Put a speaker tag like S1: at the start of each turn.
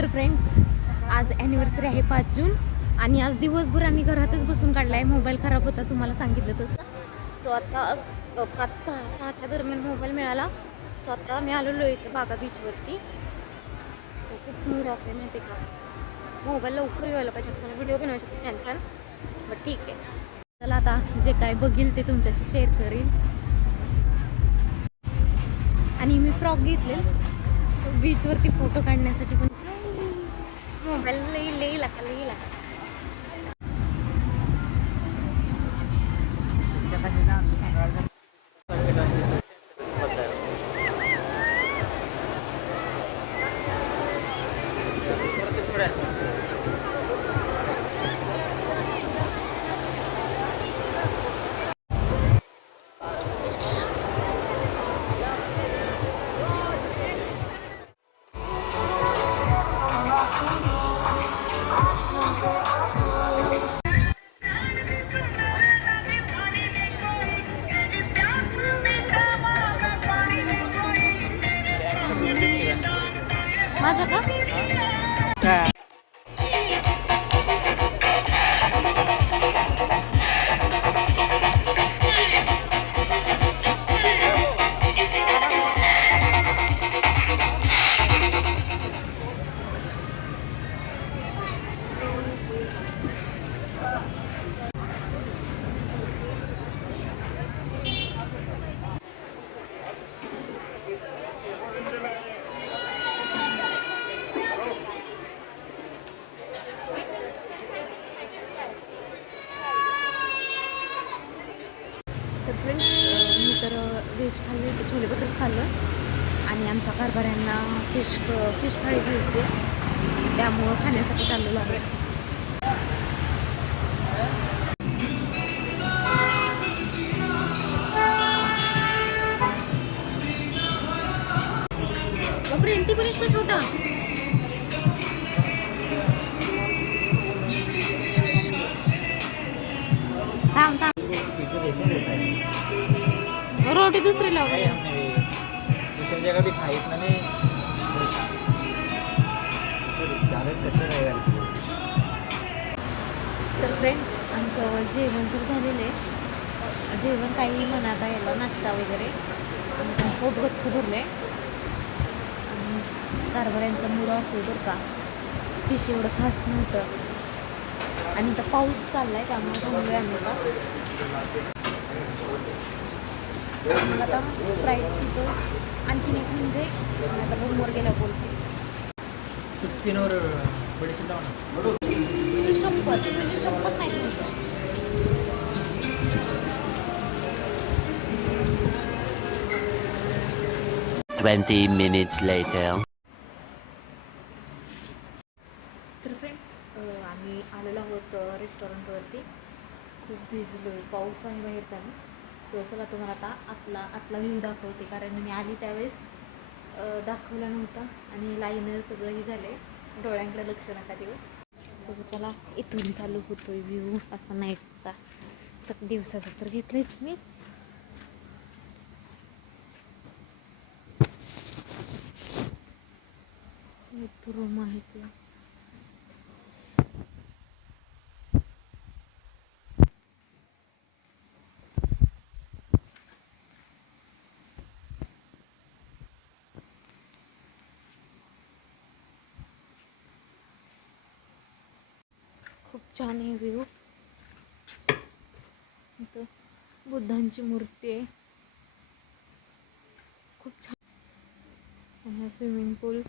S1: तर फ्रेंड्स आज ॲनिव्हर्सरी आहे पाच जून आणि आज दिवसभर आम्ही घरातच बसून काढला आहे मोबाईल खराब होता तुम्हाला सांगितलं तसं. सो आता पाच सहा सहाच्या दरम्यान मोबाईल मिळाला. सो आता आम्ही आलेलो इथं बागा बीचवरती सो खूप मूड ऑफ आहे माहिती आहे का? मोबाईल लवकर यायला पाहिजे. तुम्हाला व्हिडिओ बनवायचे खूप छान छान. बट ठीक आहे. चला आता जे काय बघील ते तुमच्याशी शेअर करील आणि मी फ्रॉक घेतले बीचवरती फोटो काढण्यासाठी पण మొగల్లి లీ లకలీ లక माझं का व्हेज खाल्ले ते छोले भटूर खाल्लं आणि आमच्या कारभाऱ्यांना फिश फिश थाळी घ्यायची आहे. त्यामुळं खाण्यासाठी चाललेलो आहे बापरे एंटी पण इतका छोटा रोटी दुसरी लाव
S2: दूसरी जगह भी खाई इतना नहीं ज़्यादा कच्चा रहेगा
S1: तर फ्रेंड्स आमचं जेवण तर झालेलं आहे. जेवण काही म्हणा याला नाश्ता वगैरे. आणि पोट गच्च भरलं आहे कारभाऱ्यांचा मूड ऑफ आहे बरं का. फिश एवढं खास नव्हतं. आणि तर पाऊस चालला आहे त्यामुळे थांबलो आम्ही आता. मग आता स्प्राईट पितो. आणखीन एक म्हणजे आता रूमवर गेल्या बोलते. तुझी शपथ तुझी शपथ नाही तुमचं
S3: Twenty minutes later.
S1: तर फ्रेंड्स आम्ही आलेलो आहोत रेस्टॉरंटवरती खूप भिजलो आहे पाऊस आहे बाहेर चालू सो चला तुम्हाला आता आतला आतला व्ह्यू दाखवते. कारण मी आली त्यावेळेस दाखवला नव्हता. आणि लाईनर सगळं हे झालं आहे डोळ्यांकडे लक्ष नका देऊ. सो चला इथून चालू होतो आहे व्ह्यू असा नाईटचा सग दिवसाचा तर घेतलेच मी. रूम आहे ते. खूप छान आहे व्ह्यू. इथं बुद्धांची मूर्ती आहे. खूप छान. Swimming pool.